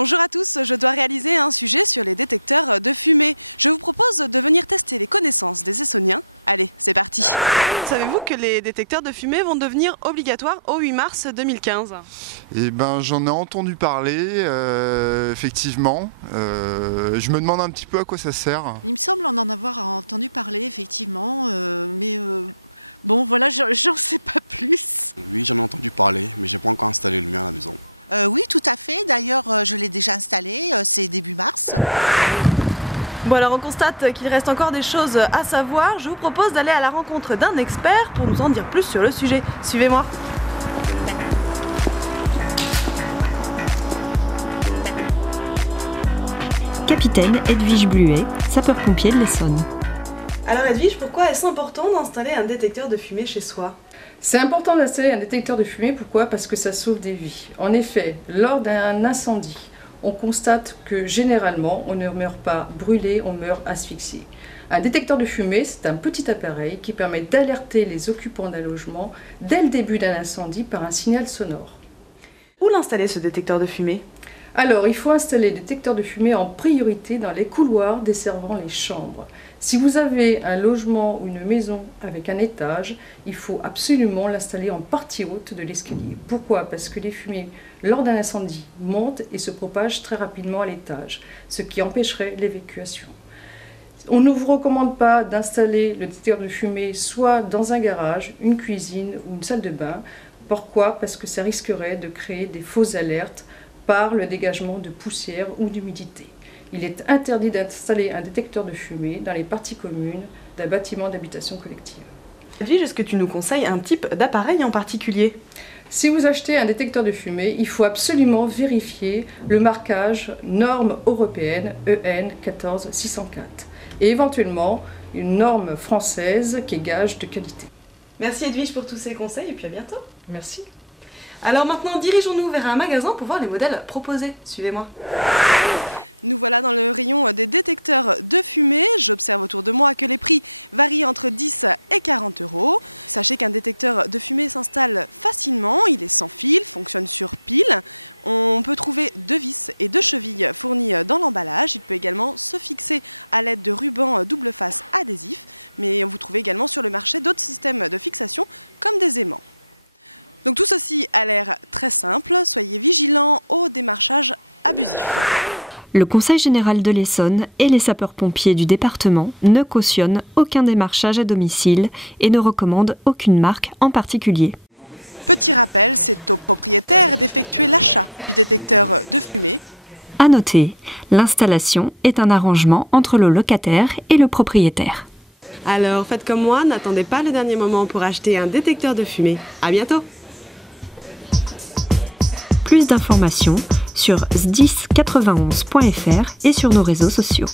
Bonjour à tous, je dois réaliser un sujet sur les détecteurs de fumée. Je vous propose de venir tester les connaissances des Essonniens. Allez, c'est parti! Il me semble en avoir entendu parler, effectivement, bon, voilà, j'en sais pas plus. Oui, j'en ai entendu parler, mais j'ai pas encore installé le mien à la maison. Oui, tout à fait. D'ailleurs, je l'ai déjà installé, c'est début mars. Bon alors on constate qu'il reste encore des choses à savoir. Je vous propose d'aller à la rencontre d'un expert pour nous en dire plus sur le sujet. Suivez-moi. Capitaine Edwige Bluet, sapeur-pompier de l'Essonne. Alors Edwige, pourquoi est-ce important d'installer un détecteur de fumée chez soi? C'est important d'installer un détecteur de fumée, pourquoi? Parce que ça sauve des vies. En effet, lors d'un incendie, on constate que généralement, on ne meurt pas brûlé, on meurt asphyxié. Un détecteur de fumée, c'est un petit appareil qui permet d'alerter les occupants d'un logement dès le début d'un incendie par un signal sonore. Où l'installer ce détecteur de fumée? Alors, il faut installer le détecteur de fumée en priorité dans les couloirs desservant les chambres. Si vous avez un logement ou une maison avec un étage, il faut absolument l'installer en partie haute de l'escalier. Pourquoi? Parce que les fumées, lors d'un incendie, montent et se propagent très rapidement à l'étage, ce qui empêcherait l'évacuation. On ne vous recommande pas d'installer le détecteur de fumée soit dans un garage, une cuisine ou une salle de bain. Pourquoi? Parce que ça risquerait de créer des fausses alertes par le dégagement de poussière ou d'humidité. Il est interdit d'installer un détecteur de fumée dans les parties communes d'un bâtiment d'habitation collective. Edwige, est-ce que tu nous conseilles un type d'appareil en particulier? Si vous achetez un détecteur de fumée, il faut absolument vérifier le marquage norme européenne EN 14604 et éventuellement une norme française qui est gage de qualité. Merci Edwige pour tous ces conseils et puis à bientôt. Merci. Alors maintenant, dirigeons-nous vers un magasin pour voir les modèles proposés. Suivez-moi. Nous voilà dans le rayon des détecteurs de fumée. J'observe autour de moi que les prix varient entre 10 et 40 €. Sachez qu'un détecteur de fumée s'installe facilement. Il est sans fil, fonctionne sur pile. On peut trouver 2 vis et 2 chevilles fournies dans l'emballage. Il peut également se fixer à l'aide de rubans double face adhésifs. Mais vous trouvez également sur le marché d'autres systèmes de fixation comme des aimants. Donc tout ceci a l'air très simple. Soyez vigilants au démarchage abusif. Le Conseil général de l'Essonne et les sapeurs-pompiers du département ne cautionnent aucun démarchage à domicile et ne recommandent aucune marque en particulier. Petit rappel, c'est au propriétaire d'effectuer l'achat du détecteur de fumée. À noter, l'installation est un arrangement entre le locataire et le propriétaire. Alors faites comme moi, n'attendez pas le dernier moment pour acheter un détecteur de fumée. À bientôt! Plus d'informations sur sdis91.fr et sur nos réseaux sociaux.